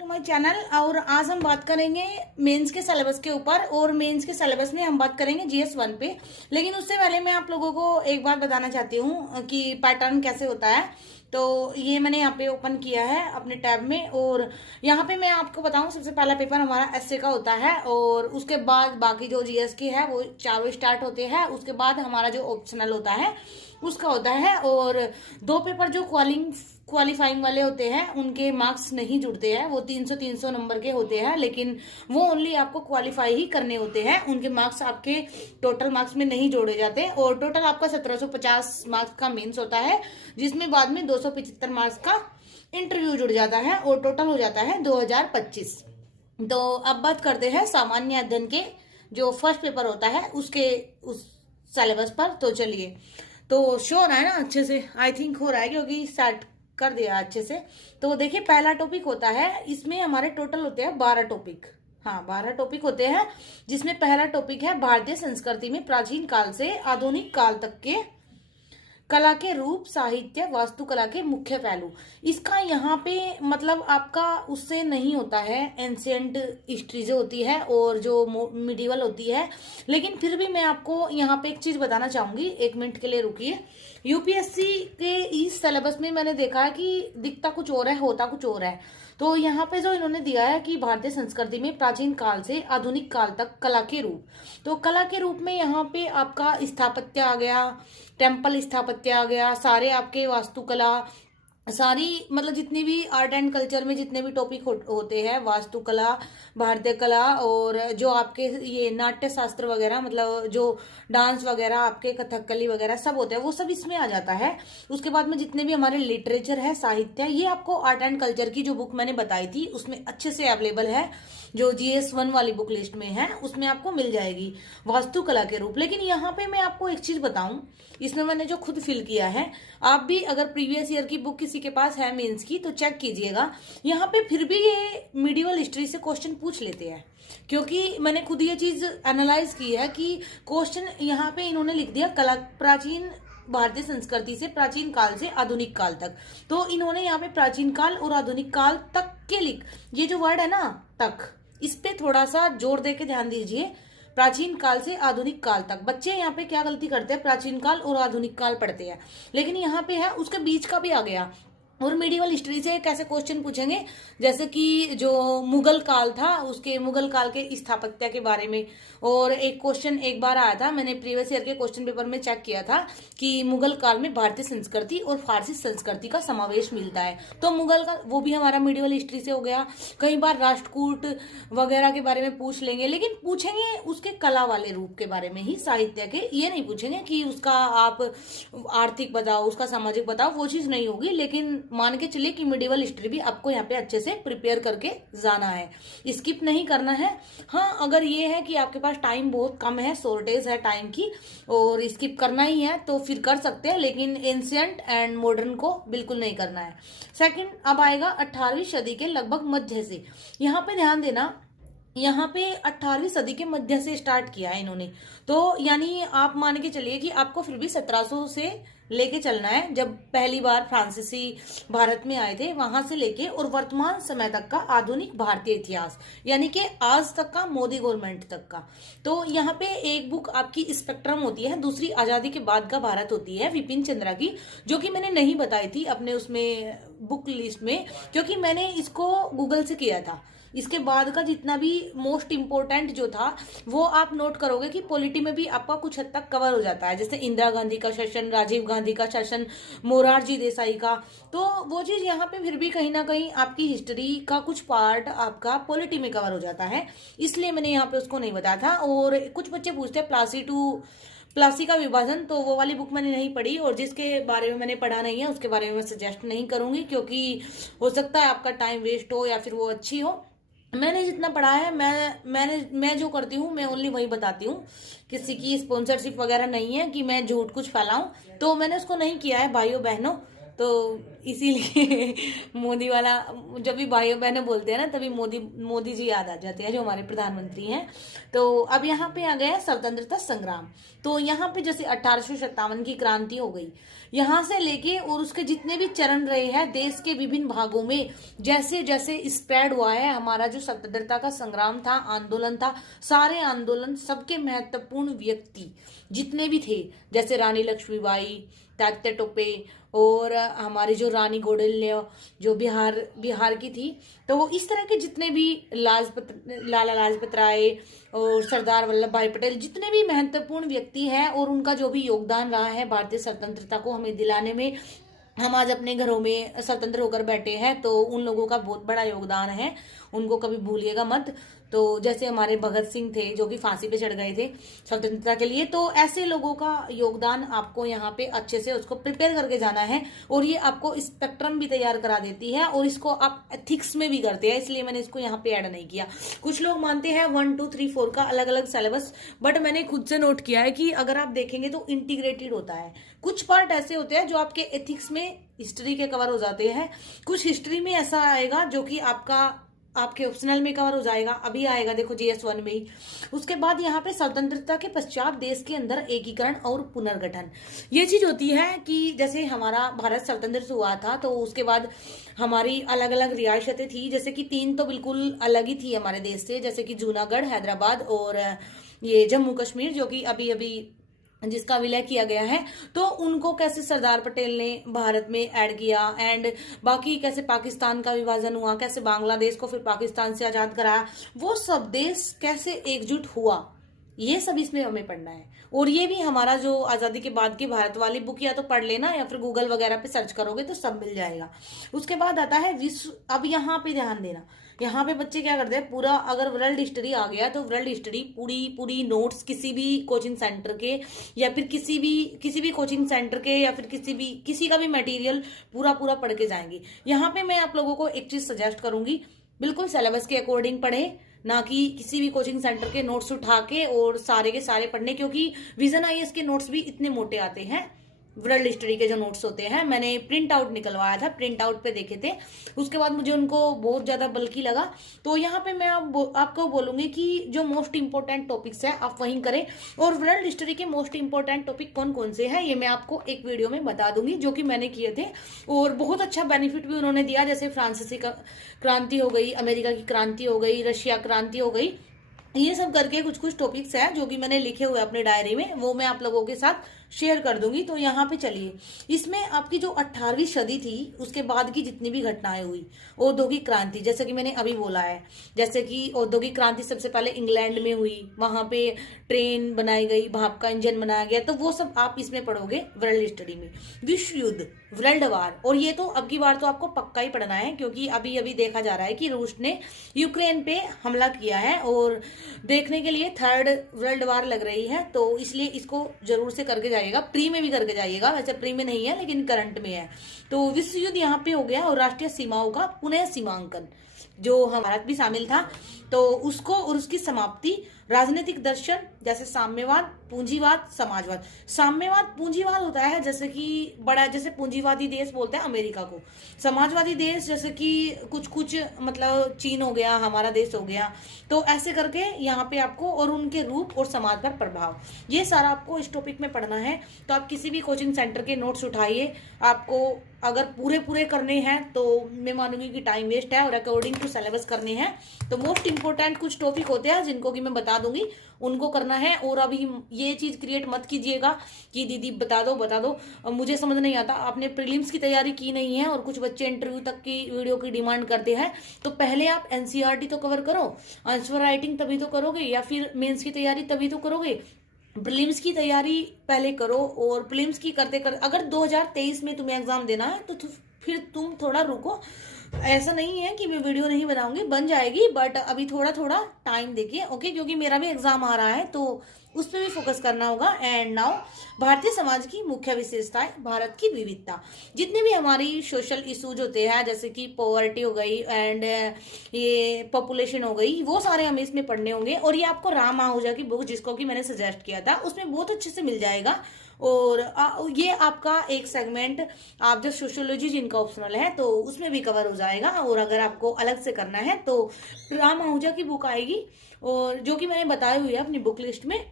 To my channel. और आज हम बात करेंगे मेंस के सिलेबस के ऊपर। और मेंस के सिलेबस में हम बात करेंगे जीएस 1 पे। लेकिन उससे पहले मैं आप लोगों को एक बात बताना चाहती हूँ कि पैटर्न कैसे होता है। तो ये मैंने यहाँ पे ओपन किया है अपने टैब में, और यहाँ पे मैं आपको बताऊँ, सबसे पहला पेपर हमारा एसए का होता है, और उसके बाद बाकी जो जीएस के है वो चारों स्टार्ट होते हैं। उसके बाद हमारा जो ऑप्शनल होता है उसका होता है, और दो पेपर जो क्वालिफाइंग वाले होते हैं उनके मार्क्स नहीं जुड़ते हैं। वो 300 नंबर के होते हैं, लेकिन वो ओनली आपको क्वालिफाई ही करने होते हैं। उनके मार्क्स आपके टोटल मार्क्स में नहीं जोड़े जाते। और टोटल आपका 1750 मार्क्स का मेंस होता है, जिसमें बाद में 275 मार्क्स का इंटरव्यू जुड़ जाता है, और टोटल हो जाता है 2025। तो अब बात करते हैं सामान्य अध्ययन के जो फर्स्ट पेपर होता है उसके उस सिलेबस पर। तो चलिए, तो शो हो रहा है ना अच्छे से? आई थिंक हो रहा है, क्योंकि स्टार्ट कर दिया अच्छे से। तो देखिए, पहला टॉपिक होता है, इसमें हमारे टोटल होते हैं 12 टॉपिक। हाँ, 12 टॉपिक होते हैं, जिसमें पहला टॉपिक है भारतीय संस्कृति में प्राचीन काल से आधुनिक काल तक के कला के रूप, साहित्य, वास्तुकला के मुख्य पहलू। इसका यहाँ पे मतलब आपका उससे नहीं होता है, एंशियंट हिस्ट्री जो होती है और जो मिडिवल होती है। लेकिन फिर भी मैं आपको यहाँ पे एक चीज बताना चाहूंगी, एक मिनट के लिए रुकिए। यूपीएससी के इस सिलेबस में मैंने देखा है कि दिखता कुछ और है, होता कुछ और है। तो यहाँ पे जो इन्होंने दिया है कि भारतीय संस्कृति में प्राचीन काल से आधुनिक काल तक कला के रूप, तो कला के रूप में यहाँ पे आपका स्थापत्य आ गया, टेम्पल स्थापत्य आ गया, सारे आपके वास्तुकला, सारी मतलब जितनी भी आर्ट एंड कल्चर में जितने भी टॉपिक होते हैं, वास्तुकला, भारतीय कला, और जो आपके ये नाट्य शास्त्र वगैरह, मतलब जो डांस वगैरह आपके कथकली वगैरह सब होते हैं, वो सब इसमें आ जाता है। उसके बाद में जितने भी हमारे लिटरेचर है, साहित्य, ये आपको आर्ट एंड कल्चर की जो बुक मैंने बताई थी उसमें अच्छे से अवेलेबल है, जो जीएस 1 वाली बुक लिस्ट में है उसमें आपको मिल जाएगी वास्तुकला के रूप। लेकिन यहाँ पे मैं आपको एक चीज बताऊं, इसमें मैंने जो खुद फिल किया है, आप भी अगर प्रीवियस ईयर की बुक किसी के पास है मेंस की तो चेक कीजिएगा। यहाँ पे फिर भी ये मिडिवल हिस्ट्री से क्वेश्चन पूछ लेते हैं, क्योंकि मैंने खुद ये चीज एनालाइज की है कि क्वेश्चन यहाँ पे इन्होंने लिख दिया कला, प्राचीन भारतीय संस्कृति से प्राचीन काल से आधुनिक काल तक। तो इन्होंने यहाँ पे प्राचीन काल और आधुनिक काल तक के लिख, ये जो वर्ड है ना तक, इस पे थोड़ा सा जोर दे के ध्यान दीजिए। प्राचीन काल से आधुनिक काल तक, बच्चे यहाँ पे क्या गलती करते हैं, प्राचीन काल और आधुनिक काल पढ़ते हैं, लेकिन यहाँ पे है उसके बीच का भी आ गया। और मिडिवल हिस्ट्री से कैसे क्वेश्चन पूछेंगे, जैसे कि जो मुगल काल था उसके मुगल काल के स्थापत्य के बारे में। और एक क्वेश्चन एक बार आया था, मैंने प्रीवियस ईयर के क्वेश्चन पेपर में चेक किया था कि मुगल काल में भारतीय संस्कृति और फारसी संस्कृति का समावेश मिलता है। तो मुगल का वो भी हमारा मिडिवल हिस्ट्री से हो गया। कई बार राष्ट्रकूट वगैरह के बारे में पूछ लेंगे, लेकिन पूछेंगे उसके कला वाले रूप के बारे में ही, साहित्य के। ये नहीं पूछेंगे कि उसका आप आर्थिक बताओ, उसका सामाजिक बताओ, वो चीज नहीं होगी। लेकिन मान के चलिए कि मिडिवल हिस्ट्री भी आपको यहाँ पे अच्छे से प्रिपेयर करके जाना है, स्किप नहीं करना है। हाँ, अगर ये है कि आपके पास टाइम बहुत कम है, शॉर्टेज है टाइम की, और स्किप करना ही है तो फिर कर सकते हैं, लेकिन एंशियंट एंड मॉडर्न को बिल्कुल नहीं करना है। सेकंड अब आएगा 18वीं सदी के लगभग मध्य से। यहाँ पे ध्यान देना, यहाँ पे 18वीं सदी के मध्य से स्टार्ट किया है इन्होंने। तो यानी आप मान के चलिए कि आपको फिर भी 1700 से लेके चलना है, जब पहली बार फ्रांसीसी भारत में आए थे, वहां से लेके और वर्तमान समय तक का आधुनिक भारतीय इतिहास, यानी कि आज तक का, मोदी गवर्नमेंट तक का। तो यहाँ पे एक बुक आपकी स्पेक्ट्रम होती है, दूसरी आजादी के बाद का भारत होती है विपिन चंद्रा की, जो कि मैंने नहीं बताई थी अपने उसमें बुक लिस्ट में, क्योंकि मैंने इसको गूगल से किया था। इसके बाद का जितना भी मोस्ट इम्पोर्टेंट जो था वो आप नोट करोगे कि पॉलिटी में भी आपका कुछ हद तक कवर हो जाता है, जैसे इंदिरा गांधी का शासन, राजीव गांधी का शासन, मोरारजी देसाई का। तो वो चीज यहाँ पे फिर भी कहीं ना कहीं आपकी हिस्ट्री का कुछ पार्ट आपका पॉलिटी में कवर हो जाता है, इसलिए मैंने यहाँ पे उसको नहीं बताया था। और कुछ बच्चे पूछते हैं प्लासी का विभाजन, तो वो वाली बुक मैंने नहीं पढ़ी, और जिसके बारे में मैंने पढ़ा नहीं है उसके बारे में मैं सजेस्ट नहीं करूंगी, क्योंकि हो सकता है आपका टाइम वेस्ट हो या फिर वो अच्छी हो। मैंने जितना पढ़ा है, मैं जो करती हूँ मैं ओनली वही बताती हूँ, किसी की स्पॉन्सरशिप वगैरह नहीं है कि मैं झूठ कुछ फैलाऊं, तो मैंने उसको नहीं किया है भाइयों बहनों। तो इसीलिए मोदी वाला जब भी भाइयों बहनें बोलते हैं ना तभी मोदी जी याद आ जाते हैं, जो हमारे प्रधानमंत्री हैं। तो अब यहाँ पे आ गया स्वतंत्रता संग्राम। तो यहाँ पे जैसे 1857 की क्रांति हो गई, यहाँ से लेके और उसके जितने भी चरण रहे हैं देश के विभिन्न भागों में, जैसे जैसे स्प्रेड हुआ है हमारा जो स्वतंत्रता का संग्राम था, आंदोलन था, सारे आंदोलन, सबके महत्वपूर्ण व्यक्ति जितने भी थे, जैसे रानी लक्ष्मीबाई, तात्या टोपे और हमारी जो रानी गौडल्य जो बिहार की थी, तो वो इस तरह के जितने भी लाला लाजपत राय और सरदार वल्लभ भाई पटेल, जितने भी महत्वपूर्ण व्यक्ति हैं और उनका जो भी योगदान रहा है भारतीय स्वतंत्रता को हमें दिलाने में, हम आज अपने घरों में स्वतंत्र होकर बैठे हैं, तो उन लोगों का बहुत बड़ा योगदान है, उनको कभी भूलिएगा मत। तो जैसे हमारे भगत सिंह थे जो कि फांसी पे चढ़ गए थे स्वतंत्रता के लिए, तो ऐसे लोगों का योगदान आपको यहाँ पे अच्छे से उसको प्रिपेयर करके जाना है। और ये आपको स्पेक्ट्रम भी तैयार करा देती है और इसको आप एथिक्स में भी करते हैं, इसलिए मैंने इसको यहाँ पे ऐड नहीं किया। कुछ लोग मानते हैं 1 2 3 4 का अलग अलग सिलेबस, बट मैंने खुद से नोट किया है कि अगर आप देखेंगे तो इंटीग्रेटेड होता है। कुछ पार्ट ऐसे होते हैं जो आपके एथिक्स में हिस्ट्री के कवर हो जाते हैं, कुछ हिस्ट्री में ऐसा आएगा जो कि आपके ऑप्शनल में कवर हो जाएगा, अभी आएगा देखो GS1 में ही। उसके बाद यहाँ पे स्वतंत्रता के पश्चात देश के अंदर एकीकरण और पुनर्गठन, ये चीज होती है कि जैसे हमारा भारत स्वतंत्र हुआ था तो उसके बाद हमारी अलग अलग रियासतें थी, जैसे कि 3 तो बिल्कुल अलग ही थी हमारे देश से, जैसे कि जूनागढ़, हैदराबाद और ये जम्मू कश्मीर, जो कि अभी अभी जिसका विलय किया गया है। तो उनको कैसे सरदार पटेल ने भारत में ऐड किया, एंड बाकी कैसे पाकिस्तान का विभाजन हुआ, कैसे बांग्लादेश को फिर पाकिस्तान से आजाद कराया, वो सब देश कैसे एकजुट हुआ, ये सब इसमें हमें पढ़ना है। और ये भी हमारा जो आजादी के बाद की भारत वाली बुक या तो पढ़ लेना या फिर गूगल वगैरह पे सर्च करोगे तो सब मिल जाएगा। उसके बाद आता है विश्व। अब यहाँ पे ध्यान देना, यहाँ पे बच्चे क्या करते हैं, पूरा अगर वर्ल्ड हिस्ट्री आ गया तो वर्ल्ड हिस्ट्री पूरी नोट्स किसी भी कोचिंग सेंटर के या फिर किसी भी कोचिंग सेंटर के या फिर किसी का भी मटेरियल पूरा पढ़ के जाएंगे। यहाँ पे मैं आप लोगों को एक चीज सजेस्ट करूंगी, बिल्कुल सिलेबस के अकॉर्डिंग पढ़े, ना कि किसी भी कोचिंग सेंटर के नोट्स उठा के और सारे के सारे पढ़ने, क्योंकि विजन IAS के नोट्स भी इतने मोटे आते हैं। वर्ल्ड हिस्ट्री के जो नोट्स होते हैं, मैंने प्रिंट आउट निकलवाया था, प्रिंट आउट पे देखे थे, उसके बाद मुझे उनको बहुत ज्यादा बल्कि लगा। तो यहाँ पे मैं आपको बोलूंगी कि जो मोस्ट इंपोर्टेंट टॉपिक्स है आप वहीं करें। और वर्ल्ड हिस्ट्री के मोस्ट इंपोर्टेंट टॉपिक कौन कौन से हैं ये मैं आपको एक वीडियो में बता दूंगी, जो कि मैंने किए थे और बहुत अच्छा बेनिफिट भी उन्होंने दिया। जैसे फ्रांसीसी क्रांति हो गई, अमेरिका की क्रांति हो गई, रशिया क्रांति हो गई, ये सब करके कुछ टॉपिक्स हैं जो कि मैंने लिखे हुए अपने डायरी में, वो मैं आप लोगों के साथ शेयर कर दूंगी। तो यहाँ पे चलिए, इसमें आपकी जो 18वीं सदी थी उसके बाद की जितनी भी घटनाएं हुई, औद्योगिक क्रांति, जैसे कि मैंने अभी बोला है, जैसे कि औद्योगिक क्रांति सबसे पहले इंग्लैंड में हुई, वहां पे ट्रेन बनाई गई, भाप का इंजन बनाया गया, तो वो सब आप इसमें पढ़ोगे वर्ल्ड हिस्ट्री में। विश्व युद्ध, वर्ल्ड वार, और ये तो अब की बार तो आपको पक्का ही पढ़ना है, क्योंकि अभी अभी देखा जा रहा है कि रूस ने यूक्रेन पे हमला किया है और देखने के लिए 3rd वर्ल्ड वार लग रही है, तो इसलिए इसको जरूर से करके जाइएगा, प्री में भी करके जाइएगा, वैसे प्री में नहीं है लेकिन करंट में है। तो विश्व युद्ध यहाँ पे हो गया, और राष्ट्रीय सीमाओं का पुनः सीमांकन, जो भारत भी शामिल था, तो उसको और उसकी समाप्ति। राजनीतिक दर्शन, जैसे साम्यवाद, पूंजीवाद, समाजवाद। साम्यवाद पूंजीवाद होता है, जैसे कि बड़ा, जैसे पूंजीवादी देश बोलते हैं अमेरिका को, समाजवादी देश जैसे कि कुछ मतलब चीन हो गया, हमारा देश हो गया, तो ऐसे करके यहाँ पे आपको, और उनके रूप और समाज पर प्रभाव, ये सारा आपको इस टॉपिक में पढ़ना है। तो आप किसी भी कोचिंग सेंटर के नोट्स उठाइए, आपको अगर पूरे करने हैं तो मैं मानूंगी कि टाइम वेस्ट है, और अकॉर्डिंग टू सिलेबस करने हैं। तो मोस्ट इंपोर्टेंट कुछ टॉपिक होते हैं जिनको कि मैं बता दूंगी, उनको करना है। और अभी ये चीज क्रिएट मत कीजिएगा कि दीदी बता दो, मुझे समझ नहीं आता, आपने प्रीलिम्स की तैयारी की नहीं है और कुछ बच्चे इंटरव्यू तक की वीडियो की डिमांड करते हैं, तो पहले आप NCERT तो कवर करो, आंसर राइटिंग तभी तो करोगे, या फिर मेंस की तैयारी तभी तो करोगे। प्रीलिम्स की तैयारी पहले करो, और प्रीलिम्स की करते अगर 2023 में तुम्हें एग्जाम देना है तो फिर तुम थोड़ा रुको। ऐसा नहीं है कि मैं वीडियो नहीं बनाऊंगी, बन जाएगी, बट अभी थोड़ा टाइम देखिए, ओके, क्योंकि मेरा भी एग्जाम आ रहा है, तो उस पर भी फोकस करना होगा। एंड नाउ भारतीय समाज की मुख्य विशेषताएं, भारत की विविधता। जितने भी हमारी सोशल इश्यूज होते हैं जैसे कि पॉवर्टी हो गई एंड ये पॉपुलेशन हो गई, वो सारे हमें इसमें पढ़ने होंगे। और ये आपको राम आहूजा की बुक जिसको कि मैंने सजेस्ट किया था उसमें बहुत अच्छे से मिल जाएगा। और ये आपका एक सेगमेंट आप जो सोशियोलॉजी जिनका ऑप्शनल है तो उसमें भी कवर हो जाएगा। और अगर आपको अलग से करना है तो राम आहूजा की बुक आएगी और जो कि मैंने बताई हुई है अपनी बुक लिस्ट में।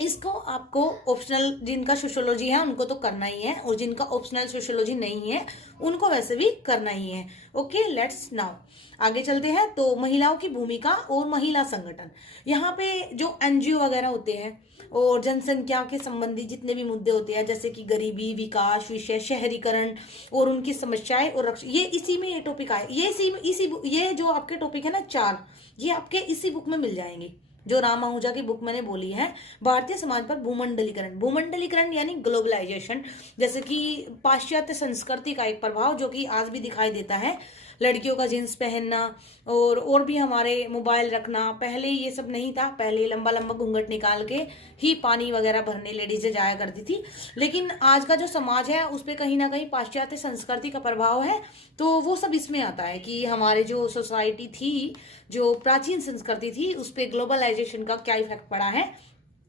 इसको आपको ऑप्शनल जिनका सोशियोलॉजी है उनको तो करना ही है, और जिनका ऑप्शनल सोशियोलॉजी नहीं है उनको वैसे भी करना ही है। ओके, लेट्स नाउ आगे चलते हैं। तो महिलाओं की भूमिका और महिला संगठन, यहाँ पे जो एनजीओ वगैरह होते हैं और जनसंख्या के संबंधी जितने भी मुद्दे होते हैं जैसे कि गरीबी, विकास विषय, शहरीकरण और उनकी समस्याएं और रक्षा, ये इसी में ये टॉपिक आए। ये जो आपके टॉपिक है ना 4, ये आपके इसी बुक में मिल जाएंगे जो राम आहूजा की बुक मैंने बोली है। भारतीय समाज पर भूमंडलीकरण, भूमंडलीकरण यानी ग्लोबलाइजेशन, जैसे कि पाश्चात्य संस्कृति का एक प्रभाव जो कि आज भी दिखाई देता है। लड़कियों का जींस पहनना और भी हमारे मोबाइल रखना, पहले ये सब नहीं था। पहले लंबा लंबा घूंघट निकाल के ही पानी वगैरह भरने लेडीजें जाया करती थी। लेकिन आज का जो समाज है उस पर कहीं ना कहीं पाश्चात्य संस्कृति का प्रभाव है। तो वो सब इसमें आता है कि हमारे जो सोसाइटी थी, जो प्राचीन संस्कृति थी, उस पर ग्लोबलाइजेशन का क्या इफेक्ट पड़ा है,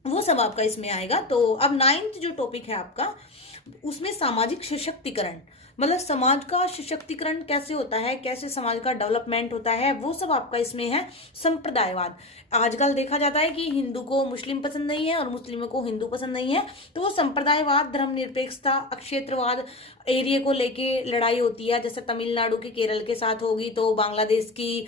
वो सब आपका इसमें आएगा। तो अब 9th जो टॉपिक है आपका उसमें सामाजिक सशक्तिकरण, मतलब समाज का सशक्तिकरण कैसे होता है, कैसे समाज का डेवलपमेंट होता है, वो सब आपका इसमें है। संप्रदायवाद, आजकल देखा जाता है कि हिंदू को मुस्लिम पसंद नहीं है और मुस्लिमों को हिंदू पसंद नहीं है, तो वो संप्रदायवाद, धर्मनिरपेक्षता, अक्षेत्रवाद, एरिया को लेके लड़ाई होती है। जैसे तमिलनाडु की केरल के साथ होगी तो बांग्लादेश की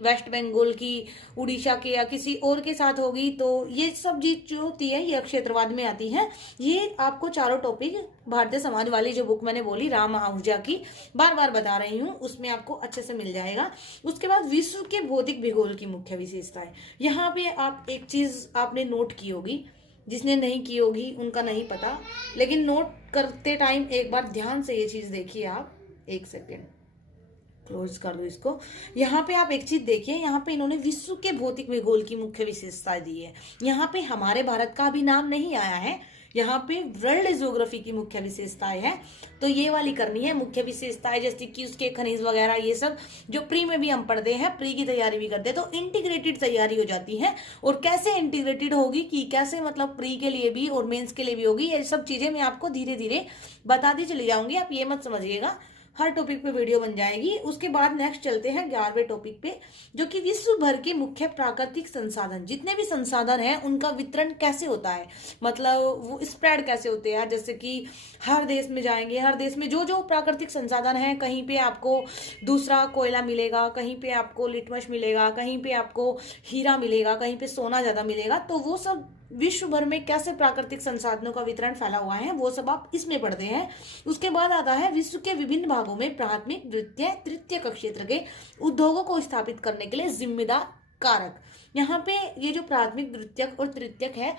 वेस्ट बंगाल की उड़ीसा के या किसी और के साथ होगी। तो ये सब चीज जो होती है ये अक्षेत्रवाद में आती है। ये आपको चारों टॉपिक भारतीय समाज वाली जो बुक मैंने बोली राम आहूजा की, बार बार बता रही हूँ, उसमें आपको अच्छे से मिल जाएगा। उसके बाद विश्व के भौतिक भूगोल की मुख्य विशेषताएं, यहाँ पे आप एक चीज आपने नोट की होगी, जिसने नहीं की होगी उनका नहीं पता, लेकिन नोट करते टाइम एक बार ध्यान से ये चीज देखिए आप। एक सेकेंड, क्लोज कर दो इसको। यहाँ पे आप एक चीज देखिए, यहाँ पे इन्होंने विश्व के भौतिक भूगोल की मुख्य विशेषताएं दी है। यहाँ पे हमारे भारत का भी नाम नहीं आया है, यहाँ पे वर्ल्ड ज्योग्राफी की मुख्य विशेषताएं है। तो ये वाली करनी है मुख्य विशेषताएं, जैसे कि उसके खनिज वगैरह, ये सब जो प्री में भी हम पढ़ते हैं, प्री की तैयारी भी करते हैं, तो इंटीग्रेटेड तैयारी हो जाती है। और कैसे इंटीग्रेटेड होगी कि कैसे मतलब प्री के लिए भी और मेंस के लिए भी होगी, ये सब चीजें मैं आपको धीरे धीरे बताती चली जाऊंगी, आप ये मत समझिएगा। हर टॉपिक पे वीडियो बन जाएगी। उसके बाद नेक्स्ट चलते हैं 11वें टॉपिक पे, जो कि विश्व भर के मुख्य प्राकृतिक संसाधन, जितने भी संसाधन हैं उनका वितरण कैसे होता है, मतलब वो स्प्रेड कैसे होते हैं। जैसे कि हर देश में जाएंगे, हर देश में जो जो प्राकृतिक संसाधन है, कहीं पे आपको दूसरा कोयला मिलेगा, कहीं पे आपको लिटमस मिलेगा, कहीं पे आपको हीरा मिलेगा, कहीं पे सोना ज्यादा मिलेगा, तो वो सब विश्व भर में कैसे प्राकृतिक संसाधनों का वितरण फैला हुआ है वो सब आप इसमें पढ़ते हैं। उसके बाद आता है विश्व के विभिन्न भागों में प्राथमिक, द्वितीय, तृतीयक क्षेत्र के उद्योगों को स्थापित करने के लिए जिम्मेदार कारक। यहाँ पे ये जो प्राथमिक, द्वितीयक और तृतीयक है,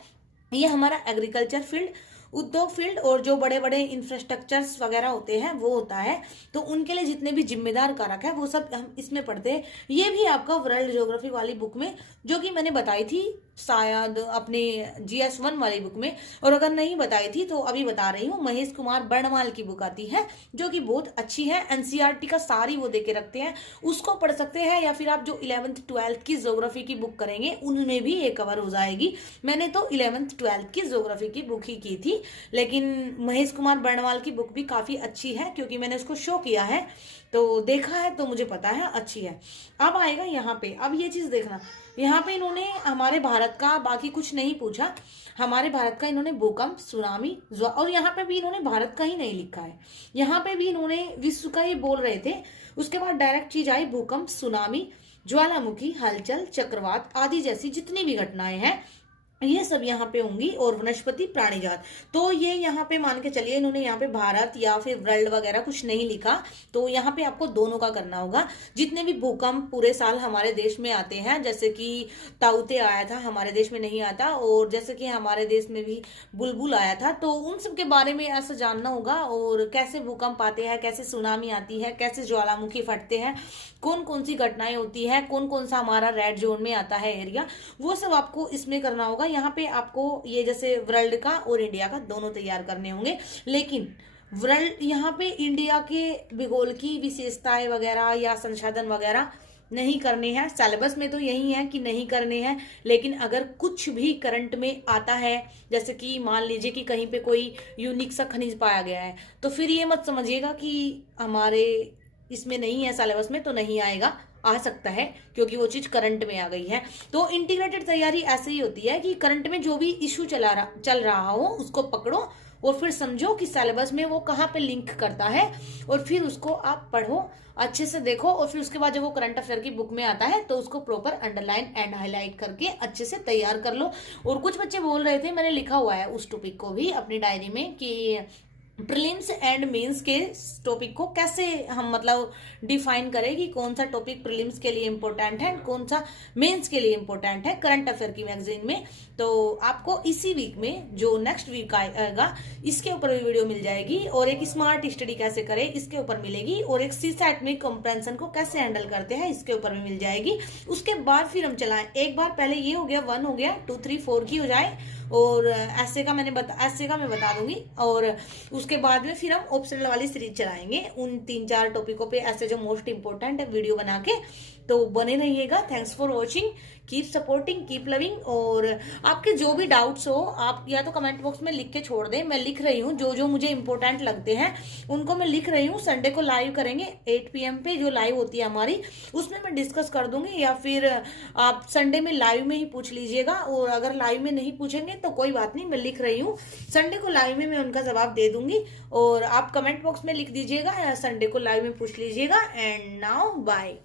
ये हमारा एग्रीकल्चर फील्ड, उद्योग फील्ड और जो बड़े बड़े इंफ्रास्ट्रक्चर्स वगैरह होते हैं वो होता है। तो उनके लिए जितने भी जिम्मेदार कारक है वो सब हम इसमें पढ़ते हैं। ये भी आपका वर्ल्ड ज्योग्राफी वाली बुक में, जो कि मैंने बताई थी शायद अपने GS1 वाली बुक में, और अगर नहीं बताई थी तो अभी बता रही हूँ, महेश कुमार बर्णवाल की बुक आती है जो कि बहुत अच्छी है। NCERT का सारी वो देके रखते हैं, उसको पढ़ सकते हैं। या फिर आप जो 11th 12th की ज्योग्राफी की बुक करेंगे उनमें भी ये कवर हो जाएगी। मैंने तो 11th 12th की ज्योग्राफी की बुक ही की थी, लेकिन महेश कुमार बर्णवाल की बुक भी काफी अच्छी है क्योंकि मैंने उसको शो किया है, तो देखा है, तो मुझे पता है अच्छी है। अब आएगा यहाँ पे, अब ये चीज देखना, यहाँ पे इन्होंने हमारे भारत का बाकी कुछ नहीं पूछा, हमारे भारत का इन्होंने भूकंप, सुनामी, और यहाँ पे भी इन्होंने भारत का ही नहीं लिखा है, यहाँ पे भी इन्होंने विश्व का ही बोल रहे थे। उसके बाद डायरेक्ट चीज आई भूकंप, सुनामी, ज्वालामुखी, हलचल, चक्रवात आदि जैसी जितनी भी घटनाएं हैं ये सब यहाँ पे होंगी, और वनस्पति प्राणीजात। तो ये यहाँ पे मान के चलिए इन्होंने यहाँ पे भारत या फिर वर्ल्ड वगैरह कुछ नहीं लिखा, तो यहाँ पे आपको दोनों का करना होगा। जितने भी भूकंप पूरे साल हमारे देश में आते हैं, जैसे कि ताउते आया था, हमारे देश में नहीं आता, और जैसे कि हमारे देश में भी बुलबुल आया था, तो उन सब के बारे में ऐसा जानना होगा। और कैसे भूकंप आते हैं, कैसे सुनामी आती है, कैसे ज्वालामुखी फटते हैं, कौन कौन सी घटनाएं होती है, कौन कौन सा हमारा रेड जोन में आता है एरिया, वो सब आपको इसमें करना होगा। यहाँ पे आपको ये जैसे वर्ल्ड का और इंडिया का दोनों तैयार करने होंगे, लेकिन वर्ल्ड यहाँ पे इंडिया के भूगोल की विशेषताएं वगैरह या संसाधन वगैरह नहीं करने हैं। सिलेबस में तो यही है कि नहीं करने हैं, लेकिन अगर कुछ भी करंट में आता है, जैसे कि मान लीजिए कि कहीं पे कोई यूनिक सा खनिज पाया गया है, तो फिर ये मत समझिएगा कि हमारे इसमें नहीं है, सिलेबस में तो नहीं आएगा, आ सकता है, क्योंकि वो चीज करंट में आ गई है। तो इंटीग्रेटेड तैयारी ऐसे ही होती है कि करंट में जो भी इशू चल रहा हो उसको पकड़ो और फिर समझो कि सिलेबस में वो कहाँ पे लिंक करता है, और फिर उसको आप पढ़ो, अच्छे से देखो, और फिर उसके बाद जब वो करंट अफेयर की बुक में आता है तो उसको प्रॉपर अंडरलाइन एंड हाईलाइट करके अच्छे से तैयार कर लो। और कुछ बच्चे बोल रहे थे, मैंने लिखा हुआ है उस टॉपिक को भी अपनी डायरी में, कि प्रीलिम्स एंड मेंस के टॉपिक को कैसे हम मतलब डिफाइन करें कि कौन सा टॉपिक प्रीलिम्स के लिए इंपॉर्टेंट है, कौन सा मेंस के लिए इंपॉर्टेंट है करंट अफेयर की मैगजीन में। तो आपको इसी वीक में, जो नेक्स्ट वीक आएगा, इसके ऊपर भी वीडियो मिल जाएगी, और एक स्मार्ट स्टडी कैसे करें इसके ऊपर मिलेगी, और एक सीसैट में कंप्रेंशन को कैसे हैंडल करते हैं इसके ऊपर भी मिल जाएगी। उसके बाद फिर हम चलाएं, एक बार पहले ये हो गया 1 हो गया, 2 3 4 की हो जाए, और ऐसे का मैं बता दूंगी, और उसके बाद में फिर हम ऑप्शनल वाली सीरीज चलाएंगे उन 3-4 टॉपिकों पे, ऐसे जो मोस्ट इंपोर्टेंट है वीडियो बना के। तो बने रहिएगा। Thanks for watching, keep supporting, keep loving. और आपके जो भी डाउट्स हो आप या तो कमेंट बॉक्स में लिख के छोड़ दें, मैं लिख रही हूँ, जो जो मुझे इंपॉर्टेंट लगते हैं उनको मैं लिख रही हूँ। संडे को लाइव करेंगे 8 PM पे, जो लाइव होती है हमारी, उसमें मैं डिस्कस कर दूंगी, या फिर आप संडे में लाइव में ही पूछ लीजिएगा। और अगर लाइव में नहीं पूछेंगे तो कोई बात नहीं, मैं लिख रही हूँ, संडे को लाइव में मैं उनका जवाब दे दूंगी, और आप कमेंट बॉक्स में लिख दीजिएगा या संडे को लाइव में पूछ लीजिएगा। And now bye.